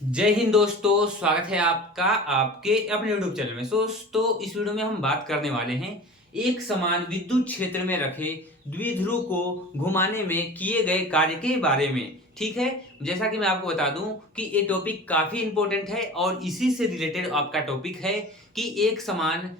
जय हिंद दोस्तों, स्वागत है आपका आपके अपने YouTube चैनल में। दोस्तों, इस वीडियो में हम बात करने वाले हैं एक समान विद्युत क्षेत्र में रखे द्विध्रुव को घुमाने में किए गए कार्य के बारे में। ठीक है, जैसा कि मैं आपको बता दूं कि ये टॉपिक काफी इंपॉर्टेंट है और इसी से रिलेटेड आपका टॉपिक है कि एक समान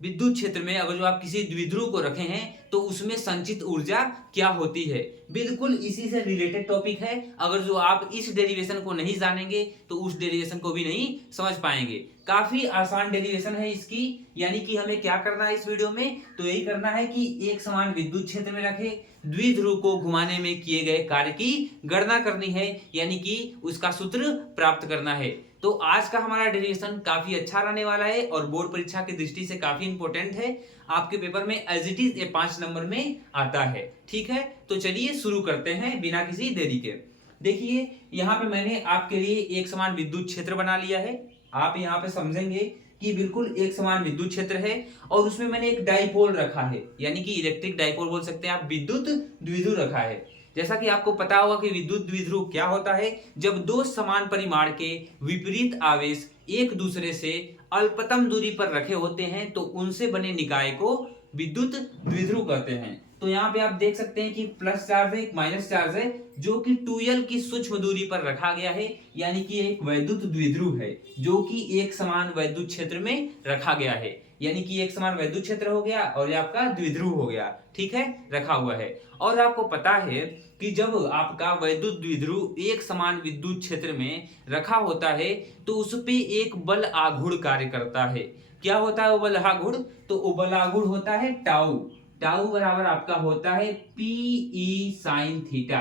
विद्युत क्षेत्र में अगर जो आप किसी द्विध्रुव को रखे हैं तो उसमें संचित ऊर्जा क्या होती है। बिल्कुल इसी से रिलेटेड टॉपिक है। अगर जो आप इस डेरिवेशन को नहीं जानेंगे तो उस डेरिवेशन को भी नहीं समझ पाएंगे। काफी आसान डेरिवेशन है इसकी। यानी कि हमें क्या करना है इस वीडियो में, तो यही करना है कि एक समान विद्युत क्षेत्र में रखे द्विध्रुव को घुमाने में किए गए कार्य की गणना करनी है, यानी कि उसका सूत्र प्राप्त करना है। तो आज का हमारा डेरिवेशन काफी अच्छा रहने वाला है और बोर्ड परीक्षा की दृष्टि से काफी इंपॉर्टेंट है। आपके पेपर में एज इट इज ये 5 नंबर में आता है। ठीक है, तो चलिए शुरू करते हैं बिना किसी देरी के। देखिए, यहाँ पे मैंने आपके लिए एक समान विद्युत क्षेत्र बना लिया है। आप यहाँ पे समझेंगे कि बिल्कुल एक समान विद्युत क्षेत्र है और उसमें मैंने एक डाइपोल रखा है, यानी कि इलेक्ट्रिक डाइपोल बोल सकते हैं आप, विद्युत द्विध्रुव रखा है। जैसा कि आपको पता होगा कि विद्युत द्विध्रुव क्या होता है, जब दो समान परिमाण के विपरीत आवेश एक दूसरे से अल्पतम दूरी पर रखे होते हैं तो उनसे बने निकाय को विद्युत द्विध्रुव कहते हैं। तो यहाँ पे आप देख सकते हैं कि प्लस चार्ज है, एक माइनस चार्ज है, जो कि 2l की सूक्ष्म दूरी पर रखा गया है, यानी कि एक वैद्युत द्विध्रुव है जो कि एक समान वैद्युत क्षेत्र में रखा गया है। यानी कि एक समान वैद्युत क्षेत्र हो गया और ये आपका द्विध्रुव हो गया। ठीक है, रखा हुआ है। और आपको पता है कि जब आपका वैद्युत द्विध्रुव एक समान विद्युत क्षेत्र में रखा होता है तो उस पे एक बल आघूर्ण कार्य करता है। क्या होता है वो बल आघूर्ण? तो वो बल आघूर्ण होता है टाउ। टाउ बराबर आपका होता है P E sine theta.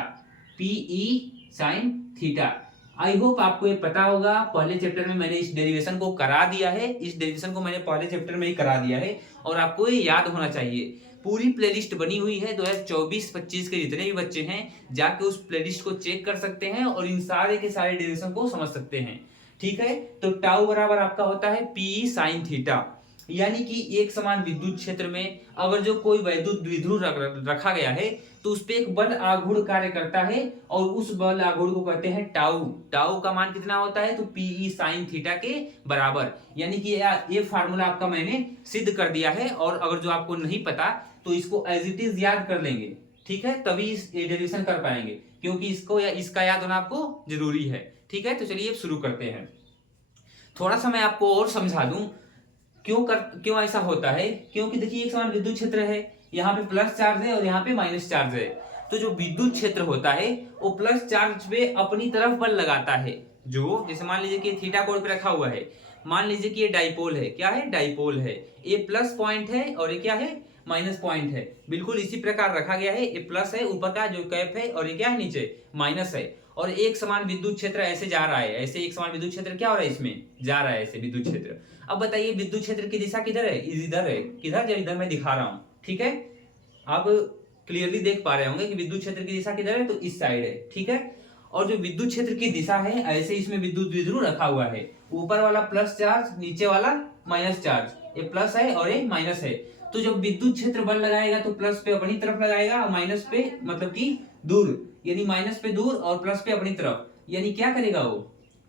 P E sine theta. I hope आपको ये पता होगा। पहले चैप्टर में मैंने इस डेरिवेशन को करा दिया है। इस डेरिवेशन को मैंने पहले चैप्टर में ही करा दिया है और आपको ये याद होना चाहिए। पूरी प्लेलिस्ट बनी हुई है 2024-25 के जितने भी बच्चे हैं जाके उस प्लेलिस्ट को चेक कर सकते हैं और इन सारे के सारे डेरिवेशन को समझ सकते हैं। ठीक है, तो टाउ बराबर आपका होता है पी साइन थीटा। यानी कि एक समान विद्युत क्षेत्र में अगर जो कोई वैद्युत द्विध्रुव रखा गया है तो उस पे एक बल आघूर्ण कार्य करता है और उस बल आघूर्ण को कहते हैं टाउ। टाउ का मान कितना होता है? तो पीई साइन थीटा के बराबर। यानी कि ये फार्मूला आपका मैंने सिद्ध कर दिया है और अगर जो आपको नहीं पता तो इसको एज इट इज याद कर लेंगे। ठीक है, तभी इस डेरिवेशन कर पाएंगे, क्योंकि इसको या इसका याद होना आपको जरूरी है। ठीक है, तो चलिए शुरू करते हैं। थोड़ा सा मैं आपको और समझा दूं क्यों ऐसा होता है। क्योंकि देखिए, एक समान विद्युत क्षेत्र है, यहाँ पे प्लस चार्ज है और यहाँ पे माइनस चार्ज है। तो जो विद्युत क्षेत्र होता है वो प्लस चार्ज पे अपनी तरफ बल लगाता है। जो जैसे मान लीजिए कि थीटा कोण पे रखा हुआ है, मान लीजिए कि ये डाइपोल है। क्या है? डाइपोल है। ये प्लस पॉइंट है और ये क्या है? माइनस पॉइंट है। बिल्कुल इसी प्रकार रखा गया है। ये प्लस है ऊपर का जो कैप है और ये क्या है? नीचे माइनस है। और एक समान विद्युत क्षेत्र ऐसे जा रहा है, ऐसे एक समान विद्युत क्षेत्र क्या हो रहा है? इसमें जा रहा है ऐसे विद्युत क्षेत्र। अब बताइए विद्युत क्षेत्र की दिशा किधर है? इधर है। किधर? जो इधर मैं दिखा रहा हूं। ठीक है, आप क्लियरली देख पा रहे होंगे कि विद्युत क्षेत्र की दिशा किधर है, तो इस साइड है। ठीक है, और जो विद्युत क्षेत्र की दिशा है ऐसे इसमें विद्युत द्विध्रुव रखा हुआ है। ऊपर वाला प्लस चार्ज, नीचे वाला माइनस चार्ज। ये प्लस है और ये माइनस है। तो जब विद्युत क्षेत्र बल लगाएगा तो प्लस पे अपनी तरफ लगाएगा और माइनस पे मतलब कि दूर, यानी माइनस पे दूर और प्लस पे अपनी तरफ। यानी क्या करेगा वो?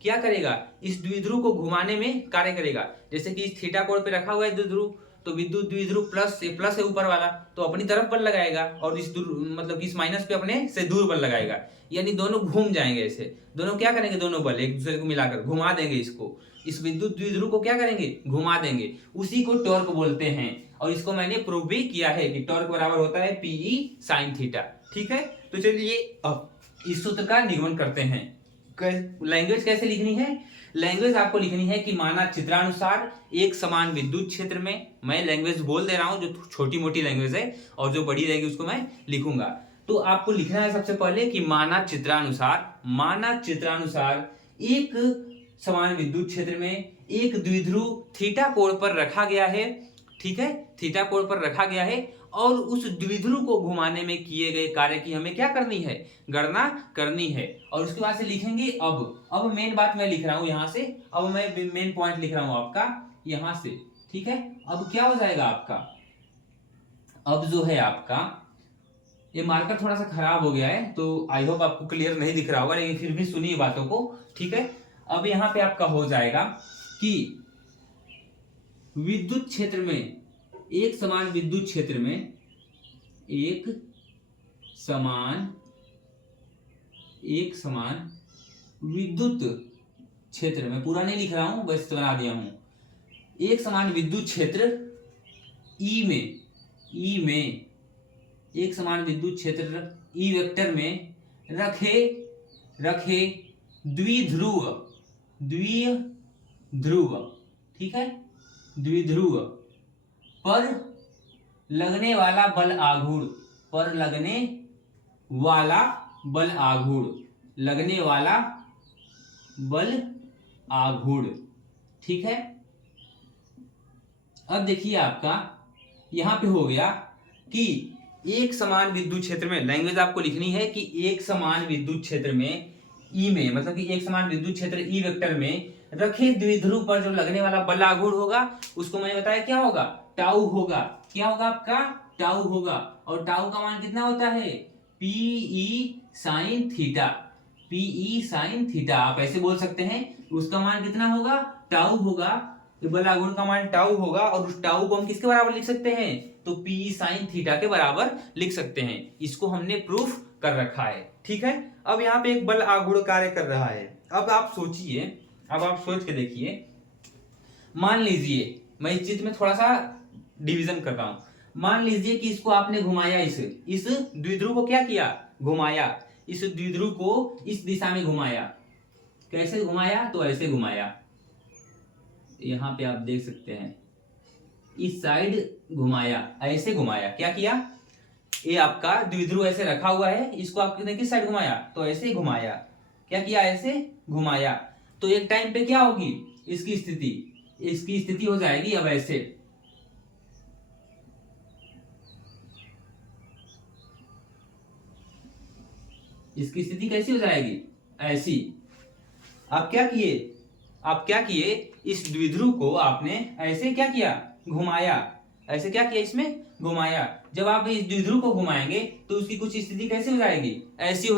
क्या करेगा? इस द्विध्रुव को घुमाने में कार्य करेगा। जैसे कि इस थीटा कोण पे रखा हुआ है द्विध्रुव, तो विद्युत द्विध्रुव प्लस है ऊपर वाला, तो अपनी तरफ बल लगाएगा और इस दूर मतलब कि इस माइनस पे अपने से दूर बल लगाएगा। यानी दोनों घूम जाएंगे ऐसे। दोनों क्या करेंगे? दोनों बल एक दूसरे को मिलाकर घुमा देंगे इसको। इस विद्युत द्विध्रुव को क्या करेंगे? घुमा देंगे। उसी को टॉर्क बोलते हैं और इसको मैंने प्रूव भी किया है कि टॉर्क बराबर होता है पीई साइन थीटा। ठीक है, तो चलिए अब इस सूत्र का निगमन करते हैं। लैंग्वेज कैसे लिखनी है? लैंग्वेज आपको लिखनी है कि माना चित्रानुसार एक समान विद्युत क्षेत्र में, मैं लैंग्वेज बोल दे रहा हूं जो छोटी मोटी लैंग्वेज है और जो बड़ी रहेगी उसको मैं लिखूंगा। तो आपको लिखना है सबसे पहले कि माना चित्रानुसार एक समान विद्युत क्षेत्र में एक द्विध्रुव थीटा कोण पर रखा गया है। ठीक है, थीटा कोण पर रखा गया है और उस द्विध्रुव को घुमाने में किए गए कार्य की हमें क्या करनी है? गणना करनी है। और उसके बाद से लिखेंगे अब मेन बात मैं लिख रहा हूं यहां से। अब मैं मेन पॉइंट लिख रहा हूं आपका यहां से। ठीक है, अब क्या हो जाएगा आपका? अब जो है आपका ये मार्कर थोड़ा सा खराब हो गया है तो आई होप आपको क्लियर नहीं दिख रहा होगा, लेकिन फिर भी सुनिए बातों को। ठीक है, अब यहाँ पे आपका हो जाएगा कि विद्युत क्षेत्र में, एक समान विद्युत क्षेत्र में, एक समान विद्युत क्षेत्र में, पूरा नहीं लिख रहा हूं बस बना दिया हूं, एक समान विद्युत क्षेत्र ई में एक समान विद्युत क्षेत्र ई वेक्टर में रखे द्विध्रुव, ठीक है, द्विध्रुव पर लगने वाला बल आघूर्ण, ठीक है। अब देखिए आपका यहां पे हो गया कि एक समान विद्युत क्षेत्र में, लैंग्वेज आपको लिखनी है कि एक समान विद्युत क्षेत्र में ई में, मतलब कि एक समान विद्युत क्षेत्र ई वेक्टर में रखे द्विध्रुव पर जो लगने वाला बल आघूर्ण होगा उसको मैंने बताया क्या होगा, टाउ होगा। क्या होगा आपका, टाउ होगा। और टाउ का मान कितना होता है, पीई साइन थीटा, आप ऐसे बोल सकते हैं। उसका मान कितना होगा, टाउ होगा, बल आघूर्ण का मान टाउ होगा। और उस टाउ को हम किसके बराबर लिख सकते हैं, तो पी साइन थीटा के बराबर लिख सकते हैं। इसको हमने प्रूफ कर रखा है, ठीक है। अब यहाँ पे एक बल आघूर्ण कार्य कर रहा है। अब आप सोचिए, अब आप सोच के देखिए, मान लीजिए मैं इस चीज में थोड़ा सा डिवीजन कर रहा हूं। मान लीजिए कि इसको आपने घुमाया, इस द्विध्रुव को क्या किया, घुमाया, इस द्विध्रुव को इस दिशा में घुमाया। कैसे घुमाया, तो ऐसे घुमाया, यहां पे आप देख सकते हैं, इस साइड घुमाया, ऐसे घुमाया। क्या किया, ये आपका द्विध्रुव ऐसे रखा हुआ है, इसको आपने किस साइड घुमाया, तो ऐसे घुमाया। क्या किया, ऐसे घुमाया। तो एक टाइम पे क्या होगी, इसकी स्थिति हो जाएगी अब ऐसे, इसकी स्थिति कैसी हो जाएगी, ऐसी। आप क्या किए, इस द्विध्रुव को आपने ऐसे क्या किया, घुमाया। ऐसे क्या किया, इसमें घुमाया। जब आप इस द्विध्रुव को घुमाएंगे तो उसकी कुछ स्थिति कैसे हो जाएगी, ऐसी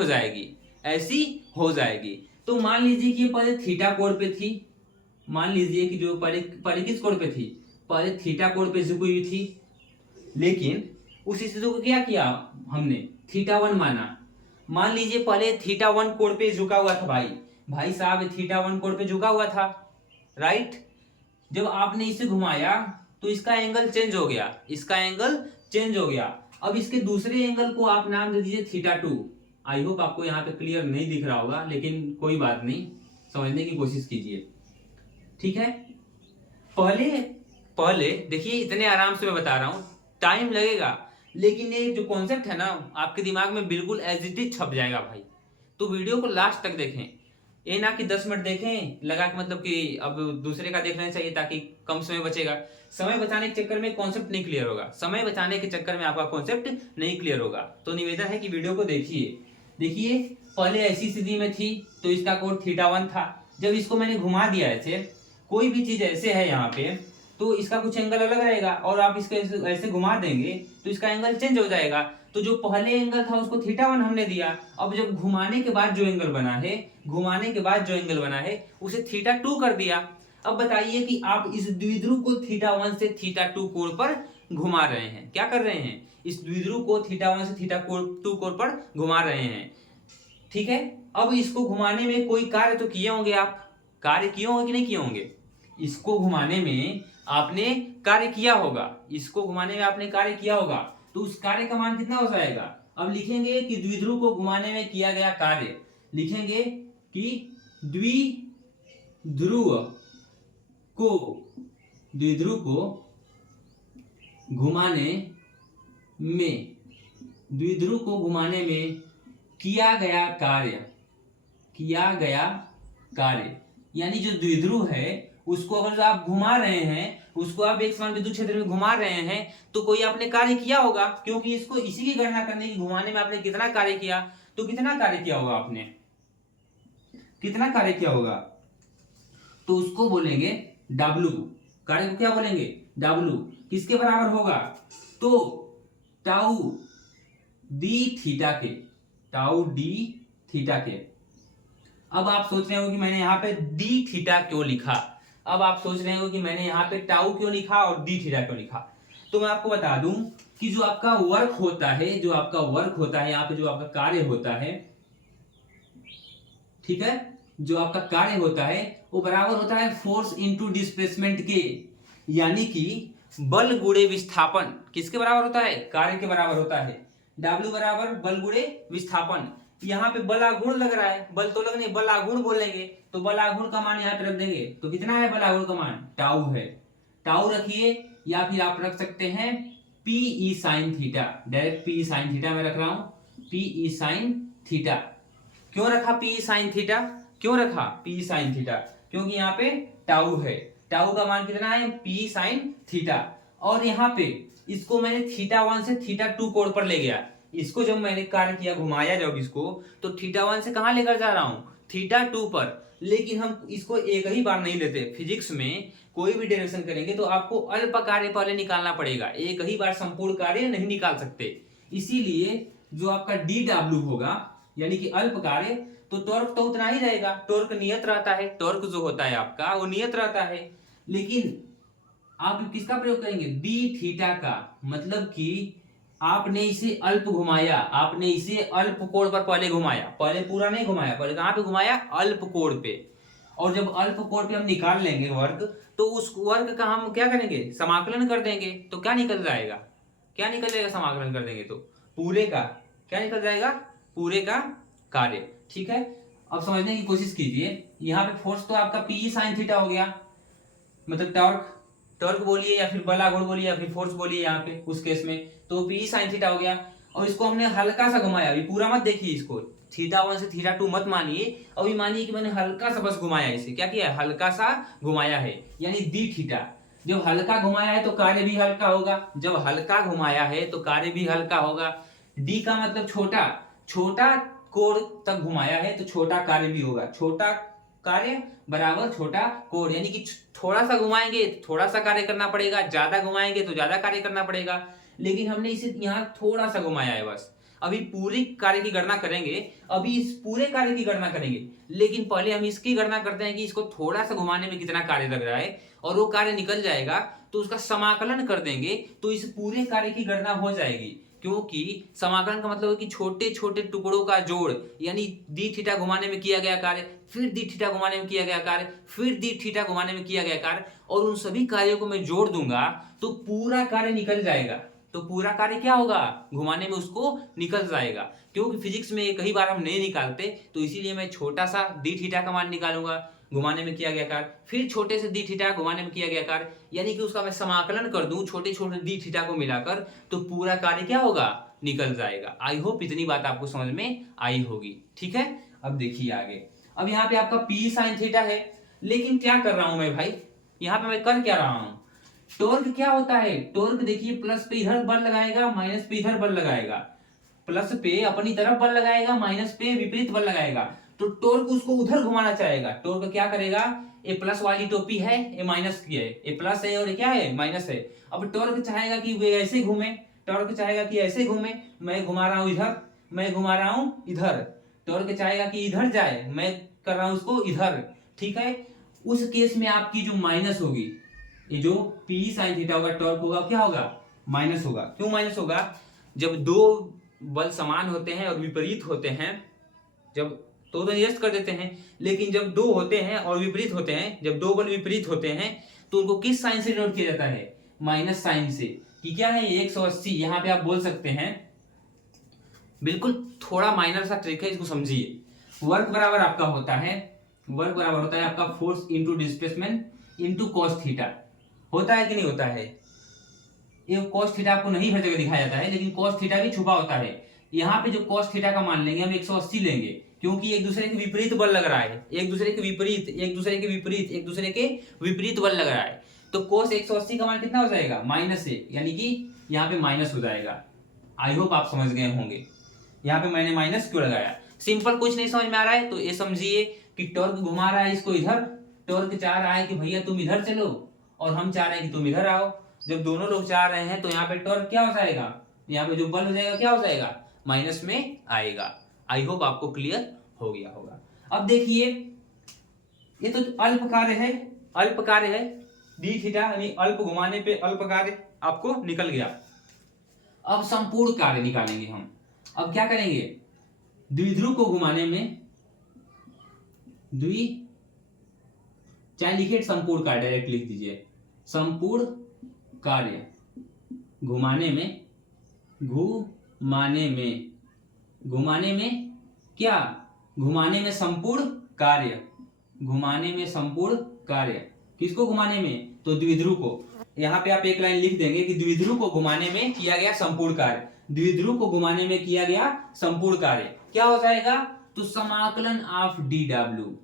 हो जाएगी। तो मान लीजिए कि ये पहले थीटा कोण पे थी, मान लीजिए कि जो पहले किस कोण पे थी, पहले थीटा कोण पे झुकी हुई थी। लेकिन उस स्थिति को क्या किया हमने, थीटा 1 माना। मान लीजिए पहले थीटा 1 कोण पे झुका हुआ था, भाई साहब थीटा 1 कोण पे झुका हुआ था, राइट। जब आपने इसे घुमाया तो इसका एंगल चेंज हो गया, अब इसके दूसरे एंगल को आप नाम दे दीजिए थीटा 2। आई होप आपको यहाँ पे क्लियर नहीं दिख रहा होगा, लेकिन कोई बात नहीं, समझने की कोशिश कीजिए, ठीक है। पहले देखिए, इतने आराम से मैं बता रहा हूं, टाइम लगेगा, लेकिन ये जो कॉन्सेप्ट है ना आपके दिमाग में बिल्कुल एज इट इज छप जाएगा भाई। तो वीडियो को लास्ट तक देखें, ये ना कि 10 मिनट देखें लगा के, मतलब कि अब दूसरे का देख लेना चाहिए ताकि कम समय बचेगा। समय बचाने के चक्कर में कॉन्सेप्ट नहीं क्लियर होगा, समय बचाने के चक्कर में आपका कॉन्सेप्ट नहीं क्लियर होगा। तो निवेदन है कि वीडियो को देखिए पहले ऐसी स्थिति में थी तो इसका कोण थीटा 1 था। जब इसको मैंने घुमा दिया ऐसे, कोई भी चीज ऐसे है यहाँ पे, तो इसका कुछ एंगल अलग रहेगा, और आप इसको ऐसे घुमा देंगे तो इसका एंगल चेंज हो जाएगा। तो जो पहले एंगल था उसको थीटा 1 हमने दिया। अब जब घुमाने के बाद जो एंगल बना है उसे थीटा 2 कर दिया। अब बताइए कि आप इस द्विध्रुव को थीटा 1 से थीटा 2 कोण पर घुमा रहे हैं। क्या कर रहे हैं, इस द्विध्रुव को थीटा 1 से थीटा 2 कोण पर घुमा रहे हैं, ठीक है। अब इसको घुमाने में कोई कार्य तो किए होंगे, आप कार्य किए होंगे कि नहीं किए होंगे, इसको घुमाने में आपने कार्य किया होगा। तो उस कार्य का मान कितना हो जाएगा, अब लिखेंगे कि द्विध्रुव को घुमाने में किया गया कार्य, लिखेंगे कि द्विध्रुव को घुमाने में किया गया कार्य, यानी जो द्विध्रुव है उसको अगर आप घुमा रहे हैं, उसको आप एक समान विद्युत क्षेत्र में घुमा रहे हैं, तो कोई आपने कार्य किया होगा, क्योंकि इसको इसी की गणना करने की, घुमाने में आपने कितना कार्य किया, तो कितना कार्य किया होगा आपने, तो उसको बोलेंगे W। कार्य को क्या बोलेंगे, W। किसके बराबर होगा, तो टाउ डी थीटा के, अब आप सोच रहे हो कि मैंने यहाँ पे डी थीटा क्यों लिखा, अब आप सोच रहे हो कि मैंने यहाँ पे टाउ क्यों लिखा और डी थीटा क्यों लिखा। तो मैं आपको बता दूं कि जो आपका वर्क होता है, जो आपका वर्क होता है यहाँ पे, जो आपका कार्य होता है, ठीक है, जो आपका कार्य होता है वो बराबर होता है फोर्स इनटू डिस्प्लेसमेंट के, यानी कि बल गुणे विस्थापन किसके बराबर होता है, कार्य के बराबर होता है। W बराबर बल गुणे विस्थापन। यहाँ पे बल आघूर्ण लग रहा है, बल तो लग नहीं, बल आघूर्ण बोलेंगे तो बल आघूर्ण का मान यहाँ पे रख देंगे, तो कितना है बल आघूर्ण का मान, टाउ है, टाउ रखिए, या फिर आप रख सकते हैं P E sine theta, direct P sine theta मैं रख रहा हूं, पी ई साइन थीटा। क्यों रखा पी साइन थीटा, क्यों रखा पी साइन थीटा, क्योंकि यहाँ पे टाउ है, टाउ का मान कितना है पी साइन थीटा, और यहाँ पे इसको मैंने थीटा 1 से थीटा 2 कोण पर ले गया, इसको जब मैंने कार्य किया घुमाया जब इसको, तो थीटा 1 से कहां लेकर जा रहा हूं, थीटा 2 पर। लेकिन हम इसको एक ही बार नहीं लेते, फिजिक्स में कोई भी डायरेक्शन करेंगे तो आपको अल्प कार्य पहले निकालना पड़ेगा, एक ही बार संपूर्ण कार्य नहीं निकाल सकते। इसीलिए जो आपका डी डब्ल्यू होगा यानी कि अल्प कार्य, तो टॉर्क तो उतना ही रहेगा, टॉर्क नियत रहता है, टॉर्क जो होता है आपका वो नियत रहता है। लेकिन आप किसका प्रयोग करेंगे, डी थीटा का, मतलब कि आपने इसे अल्प घुमाया, आपने इसे अल्प कोण पर पहले घुमाया, पहले पूरा नहीं घुमाया, पहले कहां पे घुमाया, अल्प कोण पे। और जब अल्प कोण पे हम निकाल लेंगे वर्ग, तो उस वर्ग का हम क्या करेंगे, समाकलन कर देंगे, तो क्या निकल जाएगा, क्या निकल जाएगा, समाकलन कर देंगे तो पूरे का क्या निकल जाएगा, पूरे का कार्य। ठीक है, अब समझने की कोशिश कीजिए, यहाँ पे फोर्स तो आपका पी साइन थीटा हो गया, मतलब टॉर्क, टॉर्क बोलिए या फिर बल आघूर्ण बोलिए या फिर फोर्स बोलिए, यहाँ पे उस केस में तो पी साइन थीटा हो गया। और इसको हमने हल्का सा घुमाया, अभी पूरा मत देखिए इसको, थीटा 1 से थीटा 2 मत मानिए, अभी मानिए कि मैंने हल्का सा बस घुमाया, इसे क्या किया, हल्का सा घुमाया है, यानी डी थीटा। जब हल्का घुमाया है तो कार्य भी हल्का होगा, जब हल्का घुमाया है तो कार्य भी हल्का होगा। डी का मतलब छोटा, छोटा कोण तक घुमाया है तो छोटा कार्य भी होगा, छोटा कार्य बराबर छोटा कोण, यानी कि थोड़ा सा घुमाएंगे थोड़ा सा कार्य करना पड़ेगा, ज्यादा घुमाएंगे तो ज्यादा कार्य करना पड़ेगा। लेकिन हमने इसे यहाँ थोड़ा सा घुमाया है बस, अभी पूरी कार्य की गणना करेंगे, अभी इस पूरे कार्य की गणना करेंगे, लेकिन पहले हम इसकी गणना करते हैं कि इसको थोड़ा सा घुमाने में कितना कार्य लग रहा है, और वो कार्य निकल जाएगा तो उसका समाकलन कर देंगे तो इस पूरे कार्य की गणना हो जाएगी। क्योंकि समाकलन का मतलब है कि छोटे छोटे टुकड़ों का जोड़, यानी डी थीटा घुमाने में किया गया कार्य, फिर डी थीटा घुमाने में किया गया कार्य, फिर डी थीटा घुमाने में किया गया कार्य, और उन सभी कार्यों को मैं जोड़ दूंगा तो पूरा कार्य निकल जाएगा। तो पूरा कार्य क्या होगा, घुमाने में उसको निकल जाएगा। क्योंकि फिजिक्स में एक ही बार हम नहीं निकालते, तो इसीलिए मैं छोटा सा डी थीटा का मान निकालूंगा, घुमाने में किया गया कार्य, फिर छोटे से डी थीटा घुमाने में किया गया कार्य, यानी कि उसका मैं समाकलन कर दूं छोटे छोटे डी थीटा को मिलाकर, तो पूरा कार्य क्या होगा, निकल जाएगा। आई होप इतनी बात आपको समझ में आई होगी। ठीक है, अब देखिए आगे, अब यहाँ पे आपका पी साइन थीटा है, लेकिन क्या कर रहा हूं मैं भाई, यहाँ पे मैं कर क्या रहा हूं, टॉर्क क्या होता है, टॉर्क देखिए प्लस पे इधर बल लगाएगा, माइनस पे इधर बल लगाएगा, प्लस पे अपनी तरफ बल लगाएगा, माइनस पे विपरीत बल लगाएगा, तो टॉर्क उसको उधर घुमाना चाहेगा। टॉर्क क्या करेगा, ए प्लस वाली टोपी है, ए माइनस की है, ए प्लस है और ये क्या है, माइनस है। अब टॉर्क चाहेगा कि वे ऐसे घूमे, टॉर्क चाहेगा कि ऐसे घूमे, मैं घुमा रहा हूं इधर, मैं घुमा रहा हूं इधर, टॉर्क चाहेगा कि इधर जाए, मैं कर रहा हूं उसको इधर। ठीक है, उस केस में आपकी जो माइनस होगी, ये जो पी साइन थीटा होगा, टॉर्क होगा, क्या होगा, माइनस होगा। क्यों माइनस होगा, जब दो बल समान होते हैं और विपरीत होते हैं, जब तो निरस्त कर देते हैं, लेकिन जब दो होते हैं और विपरीत होते हैं, जब दो बल विपरीत होते हैं तो उनको किस साइन से डिनोट किया जाता है, माइनस साइन से। कि क्या है 180, यहाँ पे आप बोल सकते हैं, बिल्कुल थोड़ा माइनर सा ट्रिक है, इसको समझिए। वर्क बराबर आपका होता है, वर्क बराबर होता है आपका force into displacement into cos theta, होता है कि नहीं होता है। ये कॉस थीटा आपको नहीं हर जगह दिखाया जाता है, लेकिन कॉस थीटा भी छुपा होता है। यहाँ पे जो कॉस थीटा का मान लेंगे हम 180 लेंगे, क्योंकि एक दूसरे के विपरीत बल लग रहा है, एक दूसरे के विपरीत, एक दूसरे के विपरीत, एक दूसरे के विपरीत बल लग रहा है। तो cos 180 का मान कितना हो जाएगा, माइनस है, यानी कि यहाँ पे माइनस हो जाएगा। आई होप आप समझ गए होंगे यहाँ पे मैंने माइनस क्यों लगाया। सिंपल, कुछ नहीं समझ में आ रहा है तो ये समझिए कि टॉर्क घुमा रहा है इसको इधर, टॉर्क चाह रहा है कि भैया तुम इधर चलो, और हम चाह रहे हैं कि तुम इधर आओ। जब दोनों लोग चाह रहे हैं तो यहाँ पे टॉर्क क्या हो जाएगा, यहाँ पे जो बल हो जाएगा क्या हो जाएगा, माइनस में आएगा। आई होप आपको क्लियर हो गया होगा। अब देखिए ये तो अल्प कार्य है, अल्प कार्य है डी थीटा, यानी अल्प घुमाने पे अल्प कार्य आपको निकल गया। अब संपूर्ण कार्य निकालेंगे हम। अब क्या करेंगे, द्विध्रुव को घुमाने में चाहे लिखिए संपूर्ण कार्य, डायरेक्ट लिख दीजिए संपूर्ण कार्य घुमाने में क्या, घुमाने में संपूर्ण कार्य, घुमाने में संपूर्ण कार्य, किसको घुमाने में, तो द्विध्रुव को। यहाँ पे आप एक लाइन लिख देंगे कि द्विध्रुव को घुमाने में किया गया संपूर्ण कार्य, द्विध्रुव को घुमाने में किया गया संपूर्ण कार्य क्या हो जाएगा, तो समाकलन ऑफ डी डब्ल्यू।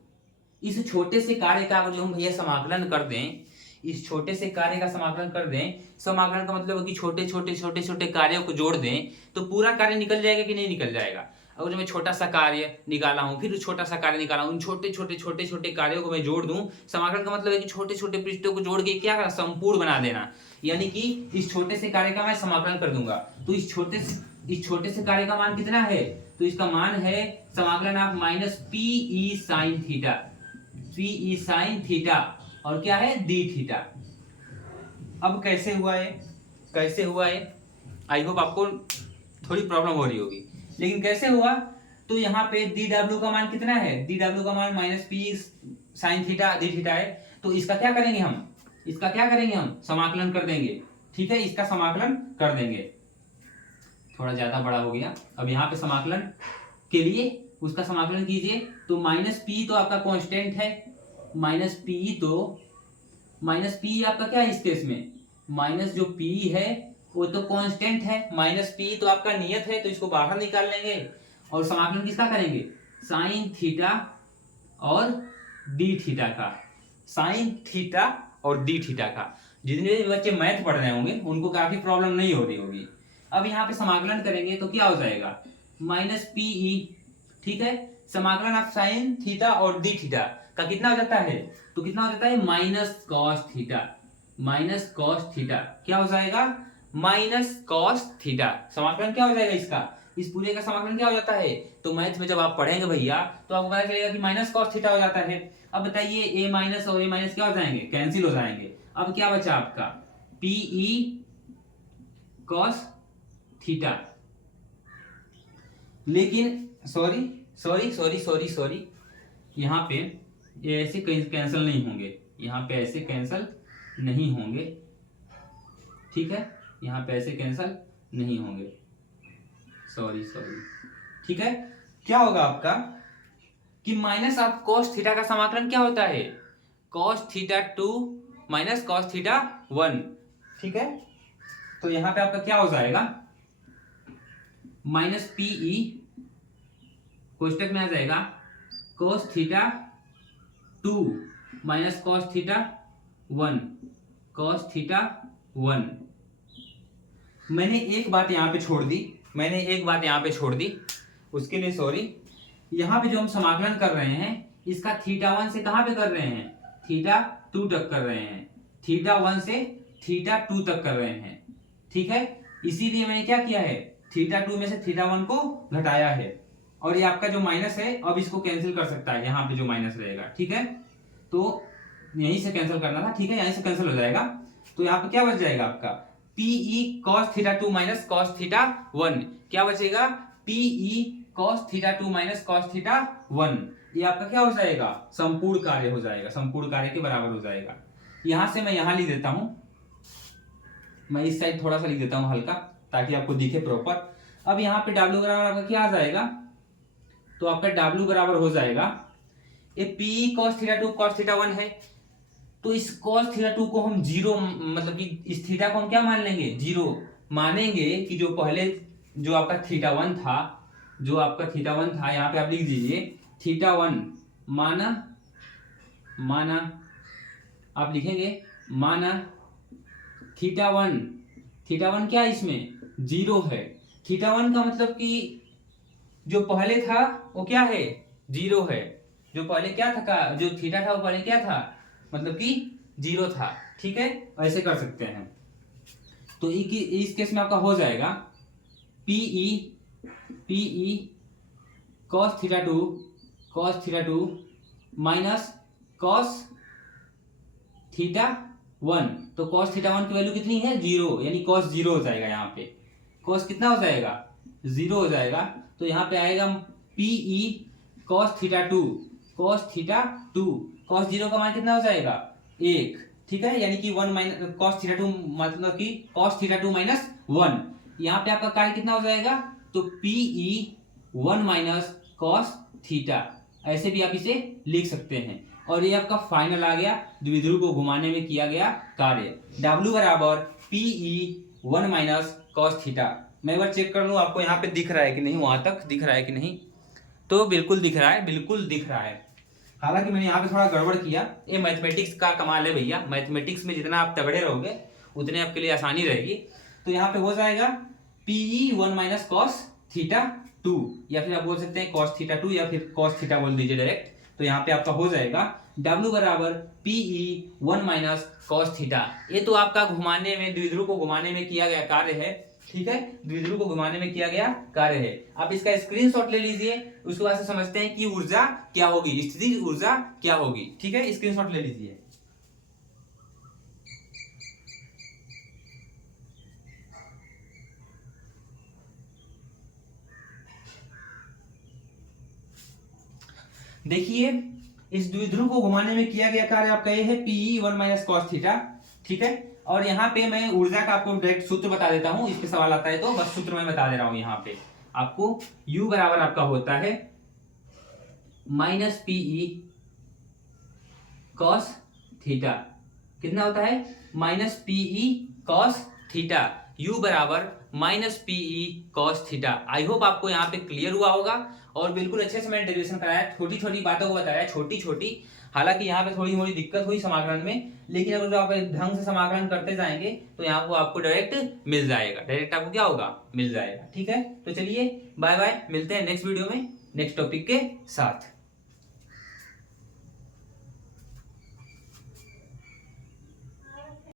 इस छोटे से कार्य का जो हम भैया समाकलन कर दें, इस छोटे से कार्य का समाकलन कर दें, समाकलन का मतलब है कि छोटे छोटे कार्यों को जोड़ दें तो पूरा कार्य निकल जाएगा कि नहीं निकल जाएगा। अगर मैं छोटा सा कार्य निकाला हूं, फिर छोटा सा कार्य निकाला हूं, उन छोटे छोटे कार्यों को मैं जोड़ दूं, समाकलन का मतलब है कि छोटे छोटे पृष्ठों को जोड़ के क्या करना, संपूर्ण बना देना। यानी कि इस छोटे से कार्य का मैं समाकलन कर दूंगा, तो इस छोटे से कार्य का मान कितना है, तो इसका मान है समाकलन of minus P E sine theta, P E sine theta और क्या है डी थीटा। अब कैसे हुआ है, आई होप आपको थोड़ी प्रॉब्लम हो रही होगी, लेकिन कैसे हुआ, तो यहाँ पे डी डब्ल्यू का मान कितना है, डी डब्ल्यू का मान minus P sine theta D theta है। तो इसका क्या करेंगे हम, समाकलन कर देंगे। ठीक है, इसका समाकलन कर देंगे, थोड़ा ज्यादा बड़ा हो गया। अब यहाँ पे समाकलन के लिए उसका समाकलन कीजिए, तो माइनस पी तो आपका कांस्टेंट है, माइनस पी आपका क्या है इस केस में, माइनस जो पी है वो तो कांस्टेंट है, माइनस पी तो आपका नियत है, तो इसको बाहर निकाल लेंगे और समाकलन किसका करेंगे, साइन थीटा और डी थीटा का, साइन थीटा और डी थीटा का। जितने भी बच्चे मैथ पढ़ रहे होंगे उनको काफी प्रॉब्लम नहीं हो रही होगी। अब यहाँ पे समाकलन करेंगे तो क्या हो जाएगा, माइनस पीई, ठीक है, समाकलन ऑफ साइन थीटा और डी थीटा का कितना हो जाता है, तो कितना हो जाता है माइनस कॉस थीटा, क्या हो जाएगा माइनस कॉस थीटा। समाकलन क्या हो जाएगा इसका, इस पूरे का समाकलन क्या हो जाता है, तो मैथ में जब आप पढ़ेंगे भैया तो आपको पता चलेगा कि माइनस कॉस थीटा हो जाता है। अब बताइए ए माइनस और ए माइनस क्या हो जाएंगे, कैंसिल हो जाएंगे। अब क्या बचा आपका पीई कॉस थीटा, लेकिन सॉरी यहाँ पे ये ऐसे कैंसिल नहीं होंगे, यहाँ पे ऐसे कैंसिल नहीं होंगे, ठीक है, यहाँ पे ऐसे कैंसिल नहीं होंगे, सॉरी ठीक है। क्या होगा आपका कि माइनस ऑफ कॉस थीटा का समाकलन क्या होता है, cos theta 2 minus cos theta 1, ठीक है। तो यहाँ पे आपका क्या हो जाएगा, माइनस पीई कोष्टक में आ जाएगा cos theta 2 minus cos theta 1, cos theta 1। मैंने एक बात यहाँ पे छोड़ दी, उसके लिए सॉरी। यहाँ पे जो हम समाकलन कर रहे हैं इसका थीटा 1 से कहाँ पे कर रहे हैं, थीटा 2 तक कर रहे हैं, थीटा 1 से थीटा 2 तक कर रहे हैं, ठीक है। इसीलिए मैंने क्या किया है, थीटा 2 में से थीटा 1 को घटाया है, और ये आपका जो माइनस है अब इसको कैंसिल कर सकता है, यहाँ पे जो माइनस रहेगा, ठीक है। तो यहीं से कैंसिल करना था, ठीक है, यहीं से कैंसिल हो जाएगा। तो यहाँ पे क्या बच जाएगा आपका P E cos theta 2 minus cos theta 1, क्या बचेगा P E cos theta 2 minus cos theta 1। ये आपका क्या हो जाएगा, संपूर्ण कार्य हो जाएगा, संपूर्ण कार्य के बराबर हो जाएगा। यहां से मैं यहां लिख देता हूं, मैं इस साइड थोड़ा सा लिख देता हूं हल्का, ताकि आपको दिखे प्रॉपर। अब यहाँ पे W बराबर आपका क्या आ जाएगा, तो आपका W बराबर हो जाएगा ये P cos theta 2 cos theta 1 है, तो इस कॉस थीटा 2 को हम जीरो, मतलब कि इस थीटा को हम क्या मान लेंगे, जीरो मानेंगे। कि जो पहले जो आपका थीटा 1 था, यहाँ पे आप लिख दीजिए थीटा 1 माना आप लिखेंगे माना थीटा 1 क्या इसमें जीरो है। थीटा 1 का मतलब कि जो पहले था वो क्या है, जीरो है। जो पहले क्या था, जो थीटा था वो पहले क्या था, मतलब कि जीरो था, ठीक है। ऐसे कर सकते हैं। तो इस केस में आपका हो जाएगा P E cos theta 2 cos theta 2 minus cos theta 1। तो कॉस थीटा 1 की वैल्यू कितनी है 0, यानी कॉस 0 हो जाएगा। यहाँ पे कॉस कितना हो जाएगा 0 हो जाएगा। तो यहाँ पे आएगा P E cos theta 2, cos theta 2, cos 0 का मान कितना हो जाएगा 1, ठीक है, यानी कि 1 माइनस कॉस थीटा 2 मतलब कि कॉस थीटा 2 माइनस 1। यहाँ पे आपका कार्य कितना हो जाएगा, तो पीई 1 माइनस कॉस थीटा, ऐसे भी आप इसे लिख सकते हैं। और ये आपका फाइनल आ गया द्विध्रुव को घुमाने में किया गया कार्य। W बराबर पीई 1 माइनस कॉस थीटा। मैं एक बार चेक कर लूँ आपको यहाँ पे दिख रहा है कि नहीं, वहां तक दिख रहा है कि नहीं। तो बिल्कुल दिख रहा है, बिल्कुल दिख रहा है। हालांकि मैंने यहाँ पे थोड़ा गड़बड़ किया। ये मैथमेटिक्स का कमाल है भैया, मैथमेटिक्स में जितना आप तगड़े रहोगे उतने आपके लिए आसानी रहेगी। तो यहाँ पे हो जाएगा पीई 1 माइनस कॉस थीटा 2, या फिर आप बोल सकते हैं कॉस थीटा 2, या फिर कॉस थीटा बोल दीजिए डायरेक्ट। तो यहाँ पे आपका हो जाएगा W बराबर पीई 1 माइनस कॉस थीटा। ये तो आपका घुमाने में, द्विध्रुव को घुमाने में किया गया कार्य है, ठीक है, द्विध्रुव को घुमाने में किया गया कार्य है। आप इसका स्क्रीनशॉट ले लीजिए, उसके बाद से समझते हैं कि ऊर्जा क्या होगी, स्थितिज ऊर्जा क्या होगी, ठीक है, स्क्रीनशॉट ले लीजिए। देखिए इस द्विध्रुव को घुमाने में किया गया कार्य आपका ये है पीई 1 माइनस कॉस थीटा, ठीक है। और यहाँ पे मैं ऊर्जा का आपको डायरेक्ट सूत्र बता देता हूं, इस पे सवाल आता है तो बस सूत्र मैं बता दे रहा हूं। यहाँ पे आपको U बराबर आपका होता है माइनस पीई कॉस थीटा। कितना होता है minus P E cos theta. U बराबर minus P E cos theta. I hope आपको यहाँ पे क्लियर हुआ होगा और बिल्कुल अच्छे से मैंने डेरिवेशन कराया, छोटी छोटी बातों को बताया, छोटी छोटी। हालांकि यहाँ पे थोड़ी मोड़ी दिक्कत हुई समाकलन में, लेकिन अगर आप ढंग से समाकलन करते जाएंगे तो यहाँ को आपको डायरेक्ट मिल जाएगा, डायरेक्ट आपको क्या होगा मिल जाएगा, ठीक है। तो चलिए बाय बाय, मिलते हैं नेक्स्ट वीडियो में नेक्स्ट टॉपिक के साथ।